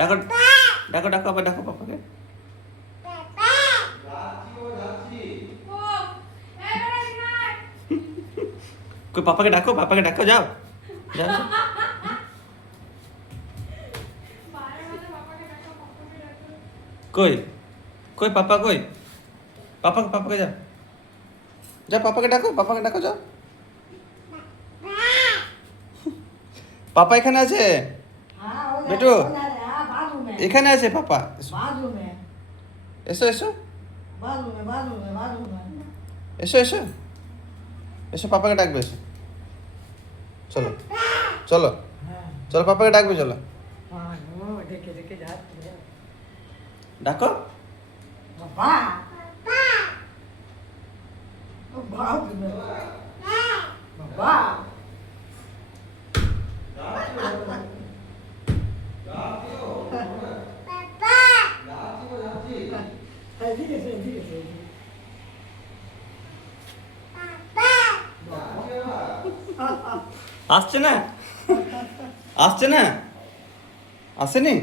ডাকো ডাকো ডাকো আবার ডাকো পাপাকে। কই পাপাকে ডাকো, পাপাকে ডাকো, যাও যাও যাও। কই কই পাপা কই? পাপাকে যাও, যাও পাপাকে ডাকো যাও। পাপা এখানে আছে বেটু, এখানে আছে পাপা। এসো এসো এসো এসো এসো, পাপাকে ডাকবে এসো। চলো চলো চলো পাপাকে ডাকবে, চলো ডাকো। আসছে না, আসছে না, আসেনি।